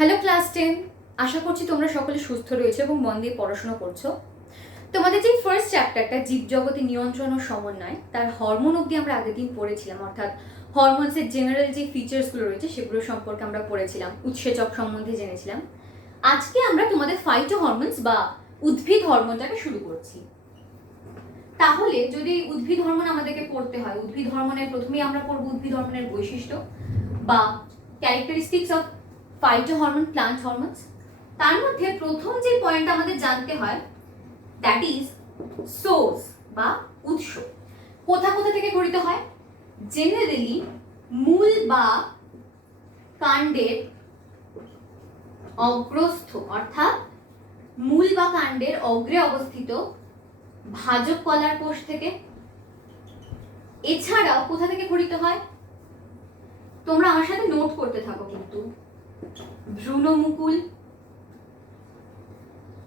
Hello class 10, আশা করছি তোমরা সকলে সুস্থ রয়েছে এবং মন দিয়ে পড়াশোনা করছো। তোমাদের যে ফার্স্ট চ্যাপ্টারটা জীবজগতে নিয়ন্ত্রণ ও সমন্বয়, তার হরমোন অবধি আমরা আগের দিন পড়েছিলাম, অর্থাৎ হরমোনসের জেনারেল যে ফিচার্সগুলো রয়েছে সেগুলো সম্পর্কে আমরা পড়েছিলাম, উৎসেচক সম্বন্ধে জেনেছিলাম। আজকে আমরা তোমাদের ফাইটো হরমোনস বা উদ্ভিদ হরমোনটাকে শুরু করছি। তাহলে যদি উদ্ভিদ হরমোন আমাদেরকে পড়তে হয়, উদ্ভিদ হরমোনের প্রথমেই আমরা পড়বো উদ্ভিদ হরমোনের বৈশিষ্ট্য বা characteristics of phyto hormone, plant hormones. তার মধ্যে প্রথম যে পয়েন্ট আমাদের জানতে হয়, দ্যাট ইজ সোর্স বা উৎস। কোথা কোথা থেকে গঠিত হয়? জেনারেলি মূল বা কাণ্ডের অগ্রস্থ, অর্থাৎ মূল বা কাণ্ডের অগ্রে অবস্থিত ভাজক কলার কোষ থেকে। এছাড়াও কোথা থেকে গঠিত হয়? তোমরা আমার সাথে নোট করতে থাকো কিন্তু। ভ্রূণমুকুল,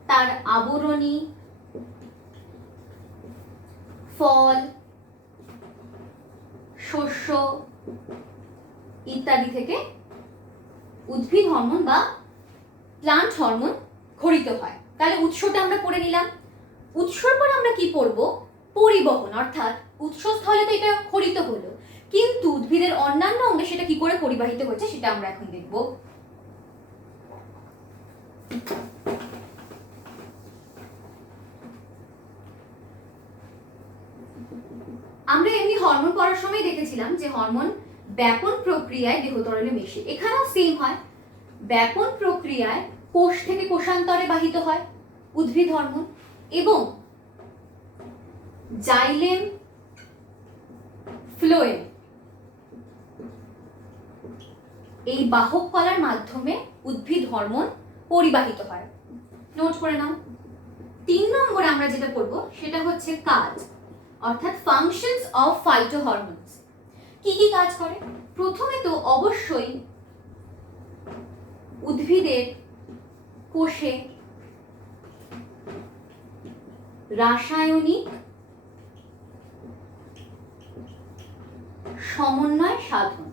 তার আবরণী, ফল, শস্য ইত্যাদি থেকে উদ্ভিদ হরমোন বা প্লান্ট হরমোন খরিত হয়। তাহলে উৎসটা আমরা পড়ে নিলাম। উৎসর পর আমরা কি পড়ব? পরিবহন, অর্থাৎ উৎসস্থলে তো এটা খরিত হলো, কিন্তু উদ্ভিদের অন্যান্য অঙ্গে সেটা কি করে পরিবাহিত হচ্ছে সেটা আমরা এখন দেখব। আমরা এমনি হরমোন পড়ার সময় দেখেছিলাম যে হরমোন ব্যাপন প্রক্রিয়ায় দেহতরলে মেশে। এখানেও সেম হয়, ব্যাপন প্রক্রিয়ায় কোষ থেকে কোষান্তরে বাহিত হয় উদ্ভিদ হরমোন, এবং জাইলেম ফ্লোয়েম এই বাহক কলার মাধ্যমে উদ্ভিদ হরমোন পরিবাহিত হয়। নোট করে নাও। 3 নম্বরে আমরা যেটা পড়বো সেটা হচ্ছে কাজ, অর্থাৎ ফাংশনস অফ ফাইটো হরমোনস। কি কি কাজ করে? প্রথমে তো অবশ্যই উদ্ভিদের কোষে রাসায়নিক সমন্বয় সাধন,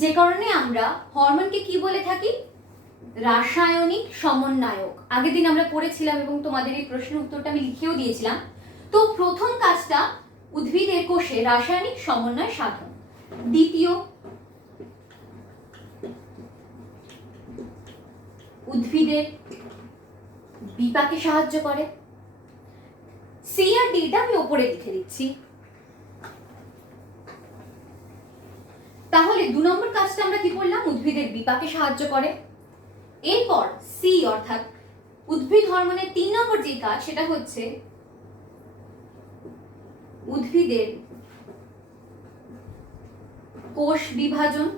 যে কারণে আমরা হরমোনকে কি বলে থাকি? রাসায়নিক সমন্বয়ক। আগের দিন আমরা পড়েছিলাম এবং তোমাদের এই প্রশ্নের উত্তরটা আমি লিখেও দিয়েছিলাম। তো প্রথম কাজটা উদ্ভিদের কোষে রাসায়নিক সমন্বয় সাধন। দ্বিতীয়, উদ্ভিদের বিপাকে সাহায্য করে। সি আর ডিটা আমি ওপরে লিখে দিচ্ছি। তাহলে 2 নম্বর কাজটা আমরা কি বললাম? উদ্ভিদের বিপাকে সাহায্য করে। এরপর সি অর্থাৎ উদ্ভিদ হরমোনের 3 নম্বর যে কাজ সেটা হচ্ছে উদ্ভিদের কোষ বিভাজন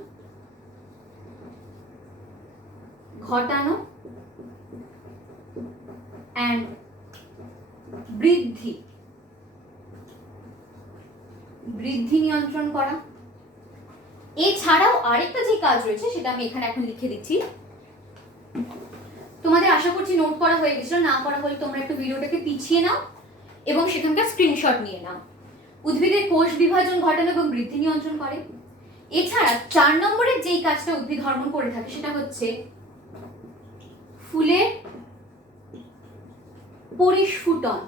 ঘটানো এন্ড বৃদ্ধি নিয়ন্ত্রণ করা। এছাড়াও আরেকটা যে কাজ রয়েছে সেটা আমি এখানে এখন লিখে দিচ্ছি। তোমাদের আশা করছি নোট করা হয়ে গেছিল, না করা হলে তোমরা একটু ভিডিওটাকে পিছিয়ে নাও এবং সেখানকার স্ক্রিনশট নিয়ে নাও। উদ্ভিদের কোষ বিভাজন ঘটানো এবং বৃদ্ধি নিয়ন্ত্রণ করে। এছাড়া 4 নম্বরের যেই কাজটা উদ্ভিদ হরমোন করে থাকে সেটা হচ্ছে ফুলের পরিস্ফুটন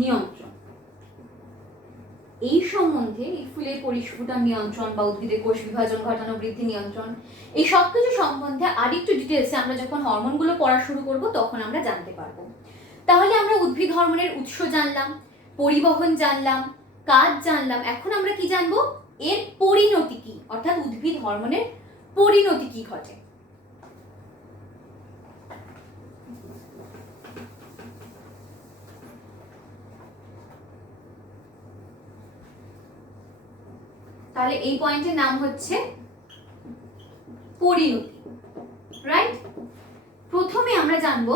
নিয়ন্ত্রণ। এই সম্বন্ধে, এই ফুলের পরিস্ফুটন নিয়ন্ত্রণ বা উদ্ভিদের কোষ বিভাজন ঘটানো, বৃদ্ধি নিয়ন্ত্রণ, এই সব কিছু সম্বন্ধে আরেকটু ডিটেলসে আমরা যখন হরমোনগুলো পড়া শুরু করব তখন আমরা জানতে পারবো। তাহলে আমরা উদ্ভিদ হরমোনের উৎস জানলাম, পরিবহন জানলাম, কাজ জানলাম। এখন আমরা কি জানবো? এর পরিণতি কি, অর্থাৎ উদ্ভিদ হরমোনের পরিণতি কি ঘটে। তাহলে এই পয়েন্টের নাম হচ্ছে পরিণতি, রাইট? প্রথমে আমরা জানবো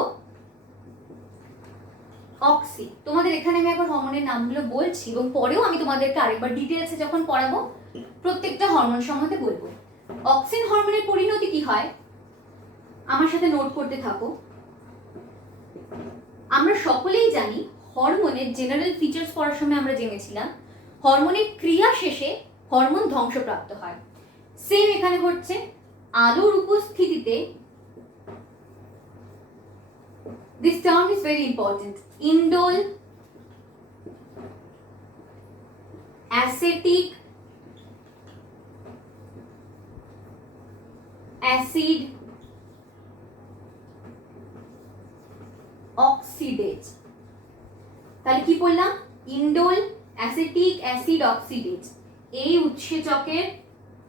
অক্সি। তোমাদের এখানে আমি একবার হরমোনের নামগুলো বলছি এবং পরেও আমি তোমাদেরকে আরেকবার ডিটেলসে যখন পড়াবো প্রত্যেকটা হরমোন সম্বন্ধে বলবো। অক্সিন হরমোনের পরিণতি কি হয় আমার সাথে নোট করতে থাকো। আমরা সকলেই জানি হরমোনের জেনারেল ফিচার্স পড়ার সময় আমরা জেনেছিলাম হরমোনের ক্রিয়া শেষে হরমোন ধ্বংসপ্রাপ্ত হয়। সেম এখানে ঘটছে, আলোর উপস্থিতিতে, this term is very important, indole acetic acid oxidase. তাহলে কি বললাম? ইন্ডোল অ্যাসিটিক অ্যাসিড অক্সিডেজ এই উৎসেচকের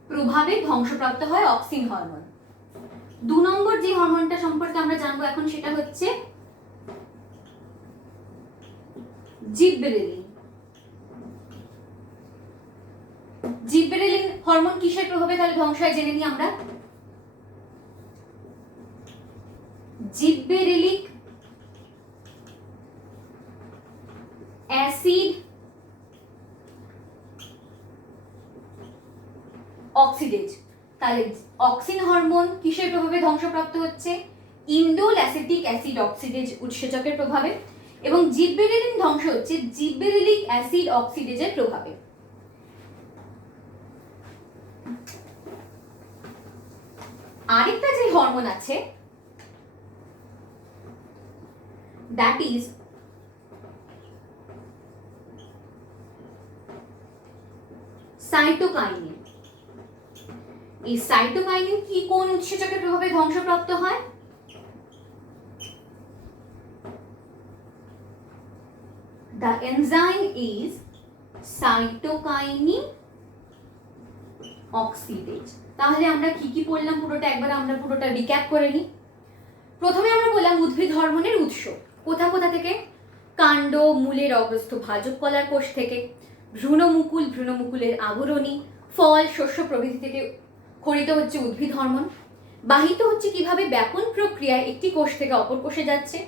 প্রভাবে ধ্বংসপ্রাপ্ত হয় অক্সিন হরমোন। 2 নম্বর যে হরমোনটা সম্পর্কে আমরা জানবো এখন সেটা হচ্ছে জিবরেলিন। জিবরেলিন হরমোন কিসের প্রভাবে তাহলে ধ্বংস হয় জেনে নিই আমরা। জিবরেলিক অ্যাসিড অক্সিডেজ। তাহলে অক্সিন হরমোন কিসের প্রভাবে ধ্বংসপ্রাপ্ত হচ্ছে? ইন্ডোল অ্যাসিটিক অ্যাসিড অক্সিডেজ উৎসেচকের প্রভাবে, এবং জিবরেলিন ধ্বংস হচ্ছে জিবরেলিক অ্যাসিড অক্সিডেজের প্রভাবে। আরেকটা যে হরমোন আছে দ্যাট ইজ সাইটোকাইনিন। এই সাইটোকাইনিন কি কোন উৎসেচকের প্রভাবে ধ্বংসপ্রাপ্ত হয়? The enzyme is cytokinin oxidase. তাহলে আমরা কি কি পড়লাম পুরোটা একবার আমরা পুরোটা রিক্যাপ করে নিই। প্রথমে আমরা বললাম উদ্ভিদ হরমোনের উৎস কোথা কোথা থেকে? কাণ্ড, মূলের অগ্রস্থ ভাজক কলার কোষ থেকে, ভ্রূণমুকুল, ভ্রূণমুকুলের আবরণী, ফল, শস্য প্রভৃতি থেকে খরিত হচ্ছে উদ্ভিদ হরমোন। বাহিত হচ্ছে কিভাবে? ব্যাপন প্রক্রিয়ায় একটি কোষ থেকে অপর কোষে যাচ্ছে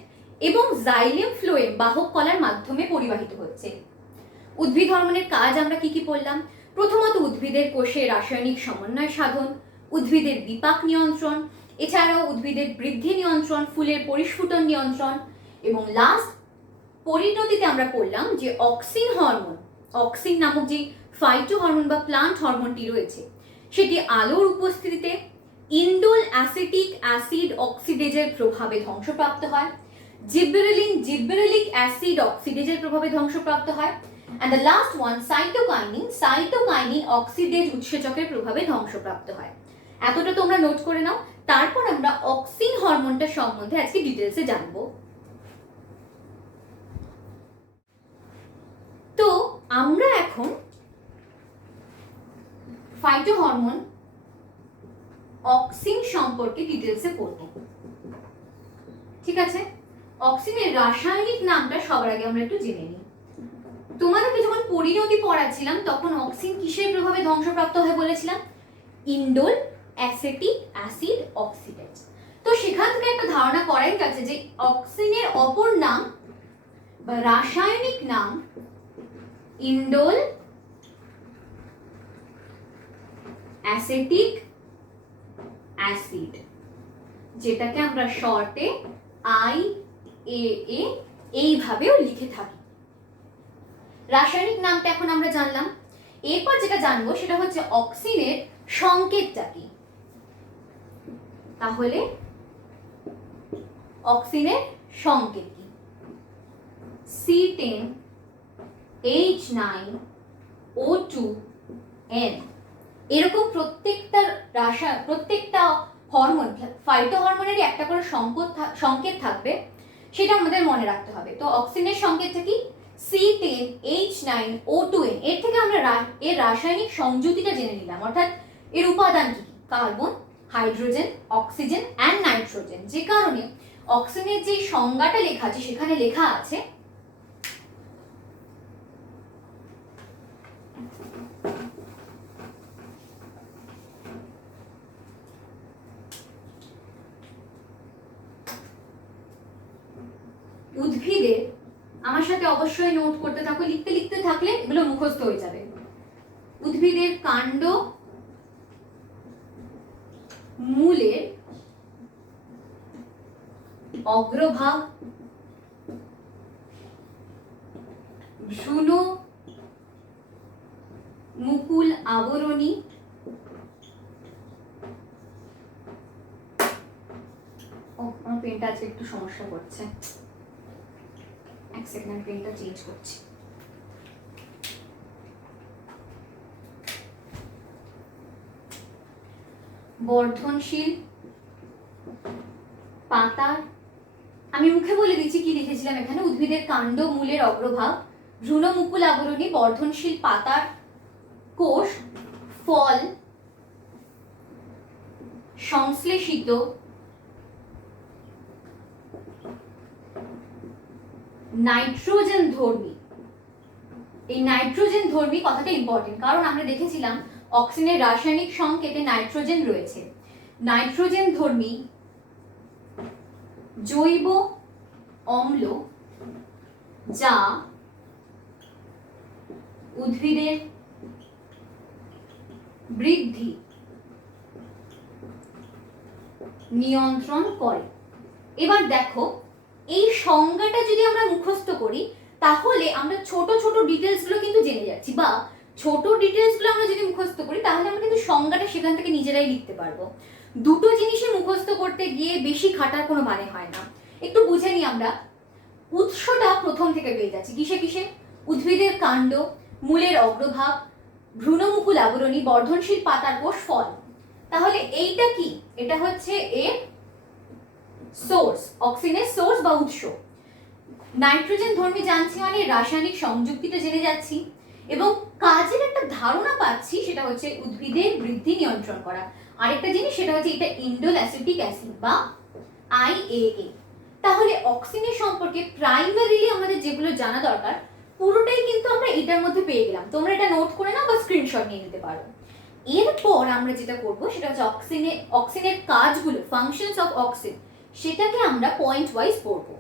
এবং জাইলেম ফ্লোয়েম বাহক কলার মাধ্যমে পরিবাহিত হচ্ছে। উদ্ভিদ হরমোনের কাজ আমরা কি কি পড়লাম? প্রথমত উদ্ভিদের কোষে রাসায়নিক সমন্বয় সাধন, উদ্ভিদের বিপাক নিয়ন্ত্রণ, এছাড়াও উদ্ভিদের বৃদ্ধি নিয়ন্ত্রণ, ফুলের পরিস্ফুটন নিয়ন্ত্রণ, এবং লাস্ট পরিণতিতে আমরা পড়লাম যে অক্সিন হরমোন, অক্সিন নামক যে ফাইটো হরমোন বা প্লান্ট হরমোনটি রয়েছে সেটি আলোর উপস্থিতিতে ইন্ডোল অ্যাসিটিক অ্যাসিড অক্সিডেজের প্রভাবে ধ্বংসপ্রাপ্ত হয়, জিবরেলিন জিবরেলিক অ্যাসিড অক্সিডেজের প্রভাবে ধ্বংসপ্রাপ্ত হয়, and the last one cytokinin oxidase উৎসেচকের প্রভাবে ধ্বংসপ্রাপ্ত হয়। এতটা তোমরা নোট করে নাও, তারপর আমরা অক্সিন হরমোনটা সম্বন্ধে আজকে ডিটেলসে জানবো। তো আমরা এখন ফাইটো হরমোন অক্সিন সম্পর্কে ডিটেলসে পড়ব। ঠিক আছে, অক্সিনের রাসায়নিক নামটা সবার আগে আমরা একটু জেনে নিই। তোমাদেরকে যখন পরিণতি পড়াচ্ছিলাম তখন অক্সিন কিসের প্রভাবে ধ্বংসপ্রাপ্ত হয় বলেছিলাম? Indole acetic acid oxidase. তো সেখান থেকে একটা ধারণা করাই যাচ্ছে যে অক্সিনের অপর নাম বা রাসায়নিক নাম ইন্ডোল অ্যাসিটিক অ্যাসিড, যেটাকে আমরা শর্টে IAA এইভাবেও লিখে থাকি। রাসায়নিক নামটা এখন আমরা জানলাম। এরপর যেটা জানবো সেটা হচ্ছে অক্সিনের সংকেতটা কি। তাহলে অক্সিনের সংকেত কি? C10H9O2N। এরকম প্রত্যেকটা হরমোন, ফাইটো হরমোনেরই একটা করে সংকেত থাকবে, সেটা আমাদের মনে রাখতে হবে। তো অক্সিনের সংকেতটা কি? C10H9O2N। এর থেকে আমরা এর রাসায়নিক সংযুতিটা জেনে নিলাম, অর্থাৎ এর উপাদান কি? Carbon, hydrogen, oxygen and nitrogen. যে কারণে অক্সিজেনের যে সংজ্ঞাটা লেখা আছে সেখানে লেখা আছে উদ্ভিদের, আমার সাথে অবশ্যই নোট করতে থাকো, লিখতে লিখতে থাকলে এগুলো মুখস্থ হয়ে যাবে। উদ্ভিদের কাণ্ড, মূলের অগ্রভাগ, ভ্রূণ মুকুল আবরণী, পেনটা আজকে একটু সমস্যা করছে, এক সেকেন্ড পেনটা চেঞ্জ করছি। বর্ধনশীল পাতার, আমি মুখে বলে দিচ্ছি কি লিখেছিলাম এখানে। উদ্ভিদের কাণ্ড, মূলের অগ্রভাগ, ভ্রূণ মুকুল আবরণী, বর্ধনশীল পাতার কোষ, ফল, সংশ্লেষিত নাইট্রোজেন ধর্মী। এই নাইট্রোজেন ধর্মী কথাটা ইম্পর্টেন্ট, কারণ আমরা দেখেছিলাম অক্সিজেনের রাসায়নিক সংকেতে নাইট্রোজেন রয়েছে। নাইট্রোজেন ধর্মী জৈব অম্ল যা উদ্ভিদের বৃদ্ধি নিয়ন্ত্রণ করে। এবার দেখো, এই সংজ্ঞাটা যদি আমরা মুখস্থ করি তাহলে আমরা ছোট ছোট ডিটেলস গুলো কিন্তু জেনে যাচ্ছি, বা ছোট ডিটেলস গুলো আমরা যদি মুখস্থ করি তাহলে আমরা কিন্তু সংজ্ঞাটা সেখান থেকে নিজেরাই লিখতে পারবো। দুটো জিনিসই মুখস্থ করতে গিয়ে বেশি খাটার কোনো মানে হয় না। একটু বুঝে নিই আমরা। উৎসটা প্রথম থেকে পেয়ে যাচ্ছি, কিসে কিসে? উদ্ভিদের কাণ্ড, মূলের অগ্রভাগ, ভ্রূণমুকুল আবরণী, বর্ধনশীল পাতার কোষ, ফল। তাহলে এইটা কি? এটা হচ্ছে এর সোর্স, অক্সিজেনের সোর্স বা উৎস। নাইট্রোজেন ধর্মী জানছি মানে রাসায়নিক সংযুক্তিটা জেনে যাচ্ছি, এবং কাজের একটা ধারণা পাচ্ছি, সেটা হচ্ছে উদ্ভিদের বৃদ্ধি নিয়ন্ত্রণ করা। আরেকটা জিনিস সেটা হচ্ছে এটা ইন্ডোল অ্যাসিটিক অ্যাসিড বা IAA। তাহলে অক্সিজেনের সম্পর্কে প্রাইমারিলি আমাদের যেগুলো জানা দরকার পুরোটাই কিন্তু আমরা এটার মধ্যে পেয়ে গেলাম। তোমরা এটা নোট করে নাও বা স্ক্রিনশট নিয়ে নিতে পারো। এরপর আমরা যেটা করব সেটা হচ্ছে অক্সিজেনের কাজগুলো, ফাংশনস অফ অক্সিজেন, সেটাকে আমরা পয়েন্ট ওয়াইজ পড়বো।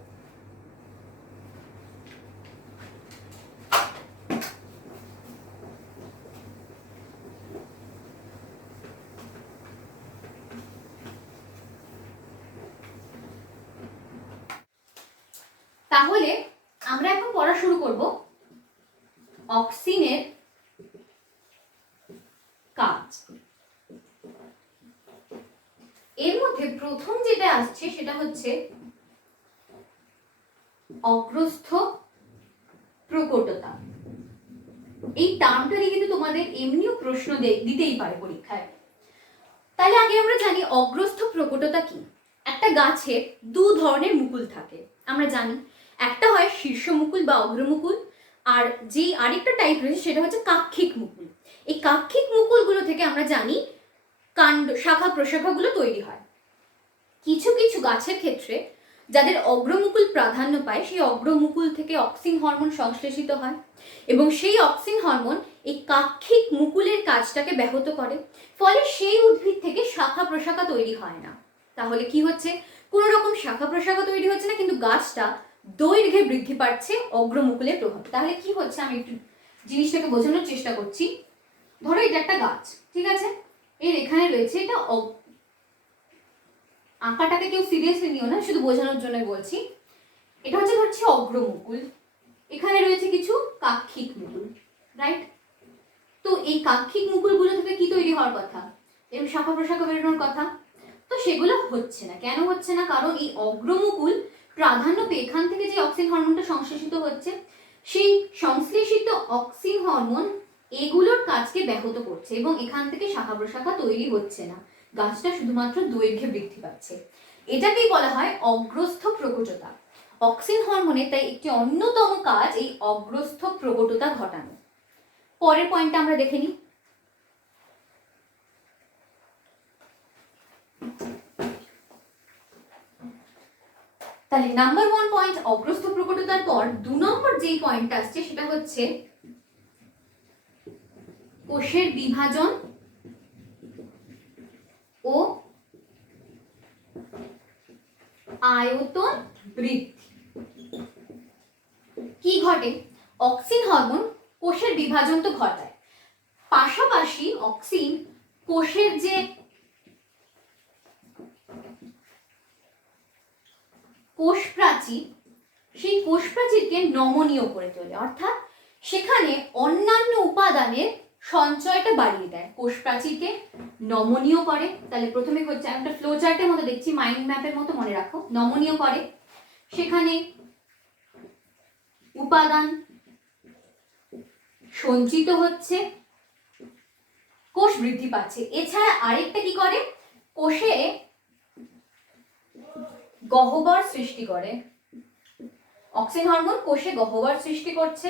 তাহলে আমরা এখন পড়া শুরু করব অক্সিজেনের কাজ। এর মধ্যে প্রথম যেটা আসছে সেটা হচ্ছে অগ্রস্থ প্রকটতা। এই টার্মটা নিয়ে কিন্তু তোমাদের এমনিও প্রশ্ন দিতেই পারে পরীক্ষায়। তাহলে আগে আমরা জানি অগ্রস্থ প্রকটতা কি। একটা গাছের দু ধরনের মুকুল থাকে আমরা জানি, একটা হয় শীর্ষ মুকুল বা অগ্রমুকুল, আর যে আরেকটা টাইপ রয়েছে সেটা হচ্ছে কাক্ষিক মুকুল। এই কাক্ষিক মুকুলগুলো থেকে আমরা জানি কাণ্ড, শাখা প্রশাখাগুলো তৈরি হয়। কিছু কিছু গাছের ক্ষেত্রে যাদের অগ্রমুকুল প্রাধান্য পায় সেই অগ্রমুকুল থেকে অক্সিন হরমোন সংশ্লেষিত হয়, এবং সেই অক্সিন হরমোন এই কাক্ষিক মুকুলের কাজটাকে ব্যাহত করে, ফলে সেই উদ্ভিদ থেকে শাখা প্রশাখা তৈরি হয় না। তাহলে কি হচ্ছে? কোনো রকম শাখা প্রশাখা তৈরি হচ্ছে না, কিন্তু গাছটা দৈর্ঘ্যে বৃদ্ধি পাচ্ছে অগ্রমুকুলের প্রভাবে। তাহলে কি হচ্ছে আমি একটু জিনিসটাকে বোঝানোর চেষ্টা করছি। ধরো এটা একটা গাছ, ঠিক আছে? এর এখানে রয়েছে, এটা আঁকাটাকে কেউ সিরিয়াসলি নিও না, শুধু বোঝানোর জন্য বলছি। এটা হচ্ছে অগ্রমুকুল, এখানে রয়েছে কিছু কাক্ষিক মুকুল, রাইট? তো এই কাক্ষিক মুকুলগুলো থেকে কি তৈরি হওয়ার কথা? এরকম শাখা প্রশাখা বেরোনোর কথা। তো সেগুলো হচ্ছে না। কেন হচ্ছে না? কারণ এই অগ্রমুকুল প্রাধান্য পেয়ে এখান থেকে যে অক্সিন হরমোনটা সংশ্লেষিত হচ্ছে, সেই সংশ্লেষিত অক্সিন হরমোন এগুলোর কাজকে ব্যাহত করছে, এবং এখান থেকে শাখা প্রশাখা তৈরি হচ্ছে না। গাছটা শুধুমাত্র দৈর্ঘ্যে বৃদ্ধি পাচ্ছে। এটাকেই বলা হয় অগ্রস্থ প্রকটতা। অক্সিন হরমোনের তাই একটি অন্যতম কাজ এই অগ্রস্থ প্রকটতা ঘটানো। পরের পয়েন্টটা আমরা দেখে নিই। তাহলে নাম্বার 1 পয়েন্ট অগ্রস্থ প্রকটতার পর 2 নম্বর যেই পয়েন্টটা আসছে সেটা হচ্ছে কোষের বিভাজন ও আয়তন বৃদ্ধি। কি ঘটে? অক্সিন হরমোন কোষের বিভাজন তো ঘটায়, পাশাপাশি অক্সিন কোষের যে কোষ প্রাচীর, সেই কোষ প্রাচীরকে নমনীয় করে তোলে, অর্থাৎ সেখানে অন্যান্য উপাদানের সঞ্চয়টা বাড়িয়ে দেয়, কোষ প্রাচীরকে নমনীয় করে। তাহলে প্রথমে হচ্ছে একটা ফ্লো চার্টের মতো দেখছি, মাইন্ড ম্যাপের মতো মনে রাখো, নমনীয় করে, সেখানে উপাদান সঞ্চিত হচ্ছে, কোষ বৃদ্ধি পাচ্ছে। এছাড়া আরেকটা কি করে, কোষে গহ্বর সৃষ্টি করে, অক্সিন হরমোন কোষে গহ্বর সৃষ্টি করছে,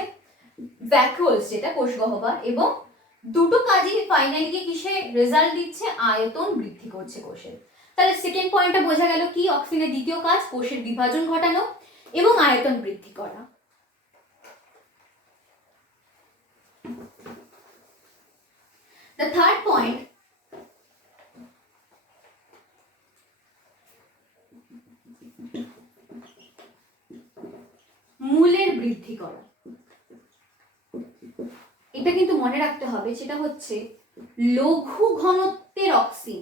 ভ্যাকুওলস যেটা কোষ গহ্বর, এবং দুটো কাজই ফাইনালি গিয়ে কিসে রেজাল্ট দিচ্ছে, আয়তন বৃদ্ধি করছে কোষের। তাহলে সেকেন্ড পয়েন্টটা বোঝা গেল কি, অক্সিনের দ্বিতীয় কাজ কোষের বিভাজন ঘটানো এবং আয়তন বৃদ্ধি করা। The third point, মূলের বৃদ্ধি করা। এটা কিন্তু মনে রাখতে হবে, সেটা হচ্ছে লঘু ঘনত্বের অক্সিন,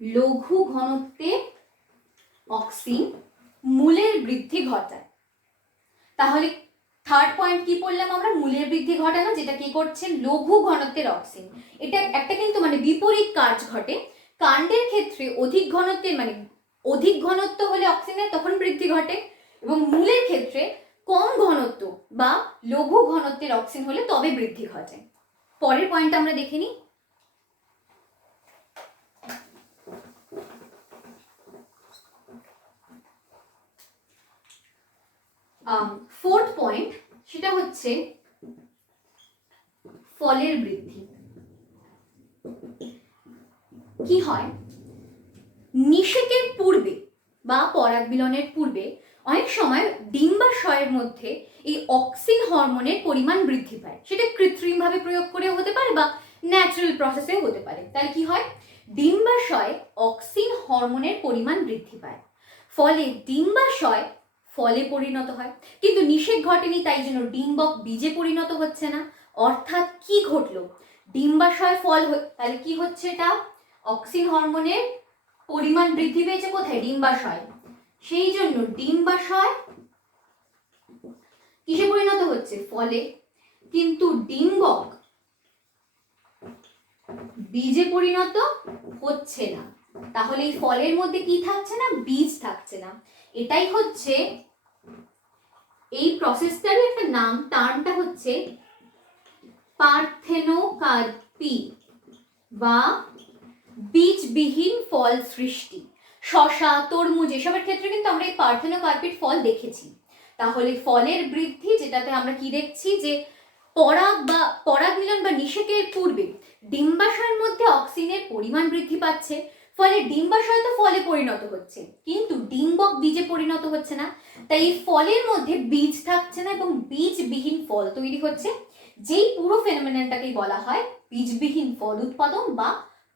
লঘু ঘনত্বের অক্সিন মূলের বৃদ্ধি ঘটায়। তাহলে থার্ড পয়েন্ট কি পড়লাম আমরা, মূলের বৃদ্ধি ঘটানো, যেটা কি করছে, লঘু ঘনত্বের অক্সিন। এটা একটা কিন্তু মানে বিপরীত কাজ ঘটে। কাণ্ডের ক্ষেত্রে অধিক ঘনত্বের মানে অধিক ঘনত্ব হলে অক্সিনের তখন বৃদ্ধি ঘটে, এবং মূলের ক্ষেত্রে কম ঘনত্ব বা লঘু ঘনত্বের অক্সিন হলে তবে বৃদ্ধি ঘটে। পরের পয়েন্ট আমরা দেখে নিই। ফোর্থ পয়েন্ট, সেটা হচ্ছে ফলের বৃদ্ধি। কি হয়, নিষেকের পূর্বে বা পরাগ মিলনের পূর্বে অনেক সময় ডিম্বাশয়ের মধ্যে এই অক্সিন হরমোনের পরিমাণ বৃদ্ধি পায়। সেটা কৃত্রিমভাবে প্রয়োগ করে হতে পারে বা ন্যাচারাল প্রসেসে হতে পারে। তাহলে কি হয়, ডিম্বাশয়ে অক্সিন হরমোনের পরিমাণ বৃদ্ধি পায়, ফলে ডিম্বাশয় ফলে পরিণত হয়। কিন্তু নিষেক ঘটেনি, তাই জন্য ডিম্বক বীজে পরিণত হচ্ছে না। অর্থাৎ কি ঘটলো, ডিম্বাশয় ফল, তাহলে কি হচ্ছে, এটা অক্সিন হরমোনের পরিমাণ বৃদ্ধি পেয়েছে কোথায়, ডিম্বাশয়। সেই জন্য ডিম্বাশয় কিসে পরিণত হচ্ছে, ফলে। কিন্তু ডিম্বক বীজে পরিণত হচ্ছে না। তাহলে এই ফলের মধ্যে কি থাকছে না, বীজ থাকছে না। এটাই হচ্ছে এই প্রসেসটারই একটা নাম, টার্মটা হচ্ছে পার্থেনোকার্পি বা বীজবিহীন ফল সৃষ্টি। শসা, তরমুজ এসবের ক্ষেত্রে কিন্তু আমরা এই পার্থেনোকার্পিড ফল দেখেছি। তাহলে ফলের বৃদ্ধি, যেটাতে আমরা কি দেখছি, যে পরাগ মিলন বা নিষেকের পূর্বে ডিম্বাশয়ের মধ্যে অক্সিনের পরিমাণ বৃদ্ধি পাচ্ছে, ফলে ডিম্বাশয় তো ফলে পরিণত হচ্ছে, কিন্তু ডিম্বক বীজে পরিণত হচ্ছে না। তাই এই ফলের মধ্যে বীজ থাকছে না এবং বীজবিহীন ফল তৈরি হচ্ছে। যেই পুরো ফেনোমেননটাকেই বলা হয় বীজবিহীন ফল উৎপাদন বা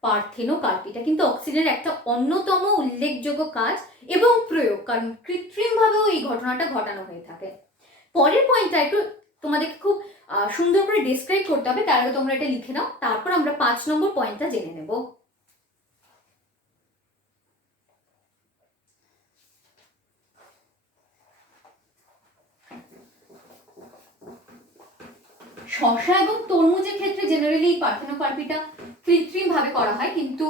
পার্থেনোকার্পি। এটা কিন্তু অক্সিনের একটা অন্যতম উল্লেখযোগ্য কাজ এবং প্রয়োগ, কারণ কৃত্রিমভাবেও এই ঘটনাটা ঘটানো হয়ে থাকে। পরের পয়েন্টটা একটু তোমাদেরকে খুব সুন্দর করে ডেসক্রাইব করতে হবে, তার আগে তোমরা এটা লিখে নাও, তারপর আমরা 5 নম্বর পয়েন্টটা জেনে নেব। শসা এবং তরমুজের ক্ষেত্রে জেনারেলি এই পার্থেনোকার্পিটা কৃত্রিম ভাবে করা হয়, কিন্তু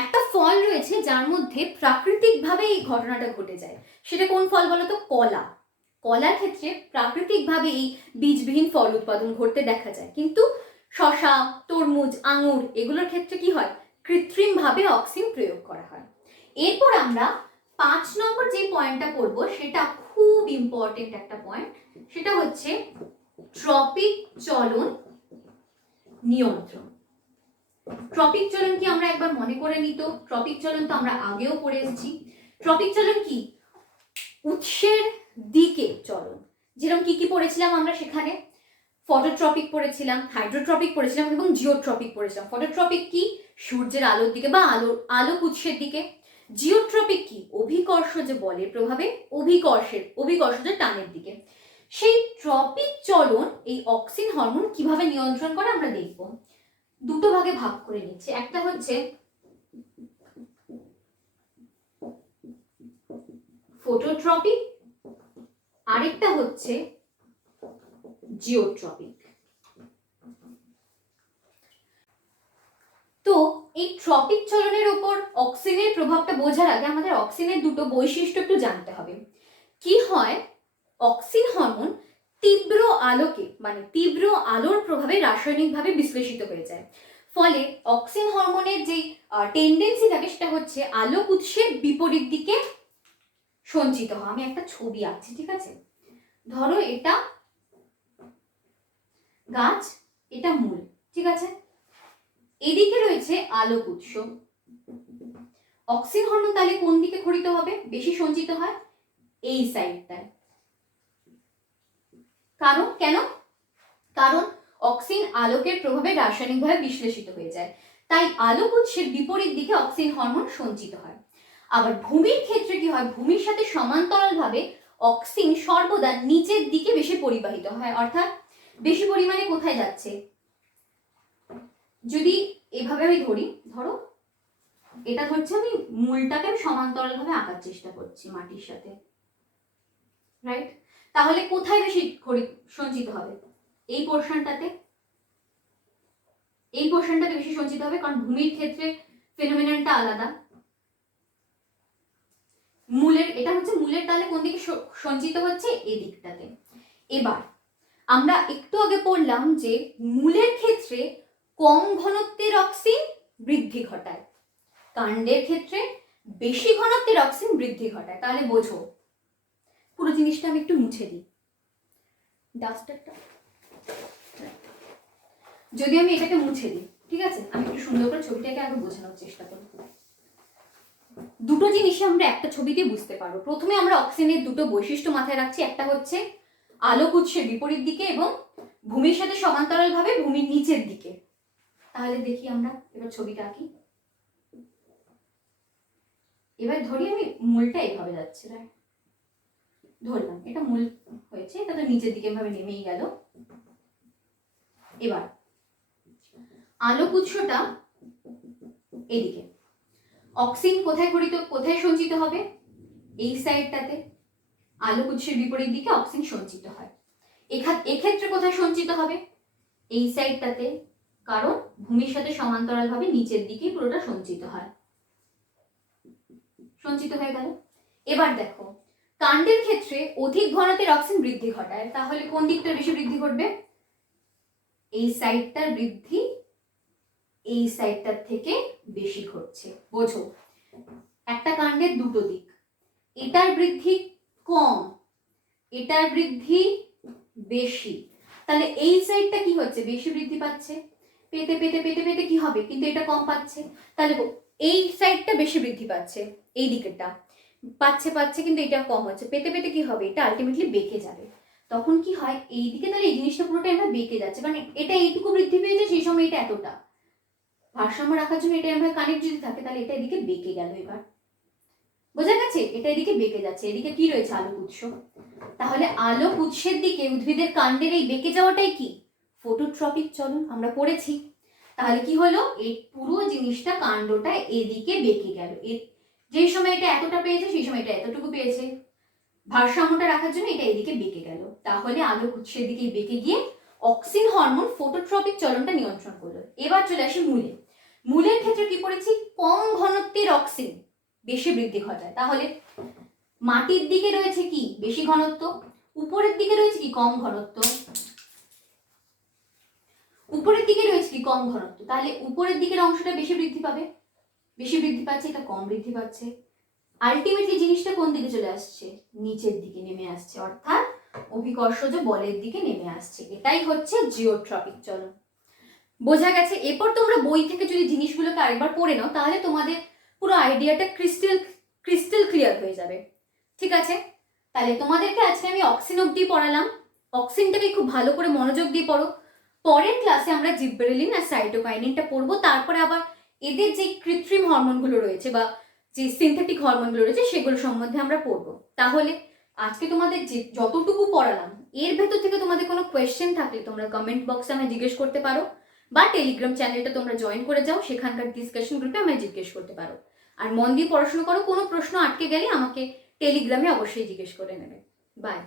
একটা ফল রয়েছে যার মধ্যে প্রাকৃতিকভাবে এই ঘটনাটা ঘটে যায়। সেটা কোন ফল বলো তো, কলা। কলার ক্ষেত্রে প্রাকৃতিকভাবে এই বীজবিহীন ফল উৎপাদন ঘটতে দেখা যায়, কিন্তু শসা, তরমুজ, আঙুর এগুলোর ক্ষেত্রে কি হয়, কৃত্রিমভাবে অক্সিন প্রয়োগ করা হয়। এরপর আমরা 5 নম্বর যে পয়েন্টটা পড়বো সেটা খুব ইম্পর্টেন্ট একটা পয়েন্ট, সেটা হচ্ছে ট্রপিক চলন নিয়ন্ত্রণ। ট্রপিক চলন কি আমরা একবার মনে করে নিত, ট্রপিক চলন তো আমরা আগেও পড়ে এসেছি। ট্রপিক চলন কি, উৎসের দিকে চলন। যেরকম কি কি পড়েছিলাম আমরা সেখানে, ফটোট্রপিক পড়েছিলাম, হাইড্রোট্রপিক পড়েছিলাম এবং জিওট্রপিক পড়েছিলাম। ফটোট্রপিক কি, সূর্যের আলোর দিকে বা আলোক উৎসের দিকে। জিওট্রপিক কি, অভিকর্ষজ বলের প্রভাবে অভিকর্ষজ টানের দিকে। সেই ট্রপিক চলন এই অক্সিন হরমোন কিভাবে নিয়ন্ত্রণ করে আমরা দেখব। দুটো ভাগে ভাগ করে নিচ্ছে, একটা হচ্ছে ফটোট্রপিক, আরেকটা হচ্ছে জিওট্রপিক। ট্রপিক চলনের ওপর অক্সিনের প্রভাবটা বোঝার আগে আমাদের অক্সিনের দুটো বৈশিষ্ট্য একটু জানতে হবে। কি হয়, অক্সিন হরমোন তীব্র আলোকে মানে তীব্র আলোর প্রভাবে রাসায়নিকভাবে বিশ্লেষিত হয়ে যায়। ফলে অক্সিন হরমোনের যে টেন্ডেন্সি থাকে সেটা হচ্ছে আলোক উৎসের বিপরীত দিকে সঞ্চিত হয়। আমি একটা ছবি আঁকছি, ঠিক আছে? ধরো এটা গাছ, এটা মূল, ঠিক আছে? এদিকে রয়েছে আলোক উৎস। অক্সিন হরমোন তাহলে কোন দিকে খরিত হবে, বেশি সঞ্চিত হয়? এই সাইডটায়। কারণ কেন? কারণ অক্সিন আলোকের প্রভাবে রাসায়নিকভাবে বিশ্লেষিত হয়ে যায়, তাই আলোক উৎসের বিপরীত দিকে অক্সিন হরমোন সঞ্চিত হয়। আবার ভূমির ক্ষেত্রে কি হয়, ভূমির সাথে সমান্তরালভাবে অক্সিন সর্বদা নিচের দিকে বেশি পরিবাহিত হয়। অর্থাৎ বেশি পরিমাণে কোথায় যাচ্ছে, যদি এভাবে আমি ধরি, ধরো এটা ধরছে, আমি মূলটাকে আমি সমান্তরালভাবে আঁকার চেষ্টা করছি মাটির সাথে, রাইট? তাহলে কোথায় বেশি সঞ্চিত হবে? এই পোর্শনটাতে, এই পোর্শনটাতে বেশি সঞ্চিত হবে, কারণ ভূমির ক্ষেত্রে ফেনোমেননটা আলাদা। মূলের, এটা হচ্ছে মূলের, তাহলে কোন দিকে সঞ্চিত হচ্ছে? এই দিকটাতে। এবার আমরা একটু আগে পড়লাম যে মূলের ক্ষেত্রে কম ঘনত্বের অক্সিন বৃদ্ধি ঘটায়, কাণ্ডের ক্ষেত্রে বেশি ঘনত্বের অক্সিন বৃদ্ধি ঘটায়। তাহলে বোঝো, পুরো জিনিসটা আমি একটু মুছে দিই ডাস্টারটা, যদি আমি এটাকে মুছে দিই, ঠিক আছে? আমি একটু সুন্দর করে ছবিটাকে আগে বোঝানোর চেষ্টা করি। দুটো জিনিসই আমরা একটা ছবিতে বুঝতে পারবো। প্রথমে আমরা অক্সিনের দুটো বৈশিষ্ট্য মাথায় রাখছি, একটা হচ্ছে আলোক উৎসের বিপরীত দিকে এবং ভূমির সাথে সমান্তরালভাবে ভূমির নিচের দিকে। তাহলে দেখি আমরা এবার ছবিটা আঁকি। এবার ধরি আমি মূলটা এইভাবে যাচ্ছে, রাইট? ধরলাম এটা মূল হয়েছে, এটা তো নিচের দিকে এভাবে নেমেই গেল। এবার আলোক উৎসটা এদিকে, অক্সিন কোথায় কোথায় সঞ্চিত হবে? এই সাইডটাতে। আলোক উৎসের বিপরীত দিকে অক্সিন সঞ্চিত হয়। এক্ষেত্রে কোথায় সঞ্চিত হবে? এই সাইডটাতে, কারণ ভূমির সাথে সমান্তরালভাবে নিচের দিকে পুরোটা সঞ্চিত হয়। সঞ্চিত হয়ে গেল। এবার দেখো, কাণ্ডের ক্ষেত্রে অধিক ঘনত্বের অক্সিন বৃদ্ধি ঘটায়, তাহলে কোন দিকটা বেশি বৃদ্ধি ঘটবে? এই সাইডটার বৃদ্ধি এই সাইডটার থেকে বেশি ঘটছে। বোঝো, একটা কাণ্ডের দুটো দিক, এটার বৃদ্ধি কম, এটার বৃদ্ধি বেশি, তাহলে এই সাইডটা কি হচ্ছে? বেশি বৃদ্ধি পাচ্ছে, পেতে পেতে পেতে পেতে কি হবে? কিন্তু এটা কম পাচ্ছে, তাহলে এই সাইডটা বেশি বৃদ্ধি পাচ্ছে, এই দিকেরটা পাচ্ছে কিন্তু এটা কম হচ্ছে, পেতে পেতে কি হবে? এটা আলটিমেটলি বেঁকে যাবে। তখন কি হয়, এই দিকে তাহলে এই জিনিসটা পুরোটা এবার বেঁকে যাচ্ছে, মানে এটা এইটুকু বৃদ্ধি পেয়েছে, সেই সময় এটা এতটা। ভারসাম্য রাখার জন্য এটা এভাবে কানেক্ট যদি থাকে, তাহলে এটা এদিকে বেঁকে গেল। এবার বোঝা গেছে? এটা এদিকে বেঁকে যাচ্ছে, এদিকে কি রয়েছে? আলোক উৎস। তাহলে আলোক উৎসের দিকে উদ্ভিদের কাণ্ডের এই বেঁকে যাওয়াটাই কি? ফটোট্রপিক চলন, আমরা পড়েছি। তাহলে কি হলো, এই পুরো জিনিসটা, কাণ্ডটা এদিকে বেঁকে গেল। যে সময় এটা এতটা পেয়েছে, সেই সময় এটা এতটুকু পেয়েছে, ভারসাম্যটা রাখার জন্য এটা এদিকে বেঁকে গেল। তাহলে আলোক উৎসের দিকে বেঁকে গিয়ে অক্সিন হরমোন ফটোট্রপিক চলনটা নিয়ন্ত্রণ করলো। এবার চলে আসি মূলে। মূলের ক্ষেত্রে কি পড়েছি? কম ঘনত্বের অক্সিন বেশি বৃদ্ধি ঘটায়। তাহলে মাটির দিকে রয়েছে কি? বেশি ঘনত্ব। উপরের দিকে রয়েছে কি? কম ঘনত্ব। উপরের দিকে রয়েছে কি? কম ঘনত্ব। তাহলে উপরের দিকের অংশটা বেশি বৃদ্ধি পাবে, বেশি বৃদ্ধি পাচ্ছে, এটা কম বৃদ্ধি পাচ্ছে। আলটিমেটলি জিনিসটা কোন দিকে চলে আসছে? নিচের দিকে নেমে আসছে, অর্থাৎ অভিকর্ষজ বলের দিকে নেমে আসছে। এটাই হচ্ছে জিওট্রপিক চলন। বোঝা গেছে? এরপর তোমরা বই থেকে যদি জিনিসগুলোকে আরেকবার পড়ে নাও, তাহলে তোমাদের পুরো আইডিয়াটা ক্রিস্টাল ক্লিয়ার হয়ে যাবে। ঠিক আছে? তাহলে তোমাদেরকে আজকে আমি অক্সিন অবধি পড়ালাম। অক্সিনটাকে খুব ভালো করে মনোযোগ দিয়ে পড়ো। পরের ক্লাসে আমরা জিবরেলিন আর সাইটোকাইনিনটা পড়বো। তারপরে আবার এদের যে কৃত্রিম হরমোনগুলো রয়েছে বা যে সিনথেটিক হরমোনগুলো রয়েছে সেগুলো সম্বন্ধে আমরা পড়বো। তাহলে আজকে তোমাদের যে যতটুকু পড়ালাম, এর ভেতর থেকে তোমাদের কোনো কোয়েশ্চেন থাকলে তোমরা কমেন্ট বক্সে আমায় জিজ্ঞেস করতে পারো, বা টেলিগ্রাম চ্যানেলটা তোমরা জয়েন করে যাও, সেখানকার ডিসকাশন গ্রুপে আমায় জিজ্ঞেস করতে পারো। আর মন দিয়ে পড়াশোনা করো, কোনো প্রশ্ন আটকে গেলে আমাকে টেলিগ্রামে অবশ্যই জিজ্ঞেস করে নেবে। বাই।